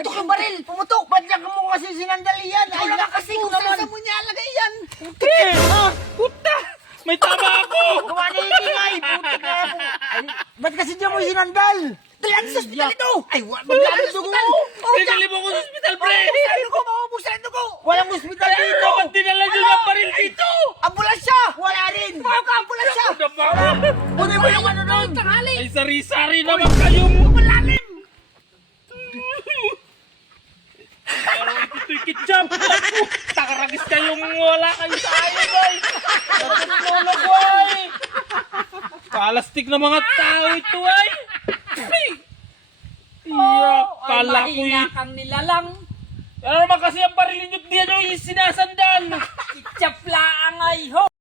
Pumutok yung baril! Pumutok! Ba't niya mo kasi sinandal yan? Ikaw naman kasi kung saan mo niya alagay yan! Puta! May tama ako! Gawa na ingay! Putik na yan! Ay, ba't kasi niya mo sinandal? Dalan sa ospital ito! Ay, magkano dugo mo? Pinali mo ko sa hospital, pre! Maubos ang dugo! Maubos ang dugo! Walang ospital dito! Ba't dinala nyo ng baril dito? Ambulansya! Wala rin! Mga ka-ambulansya! Buti mo yung ano nun! Ay, sari-sari naman kayong... Malalim! Pero ito'y kitchap! Takaragis kayong wala kayo sa ayo, boy! Natutulog, boy! Palastik na mga tao ito, ay! Iya, kala ko yun. kang nilalang. Ano naman kasi ang baril ninyo, di nyo yung sinasandan! Kitchap laang ay ho.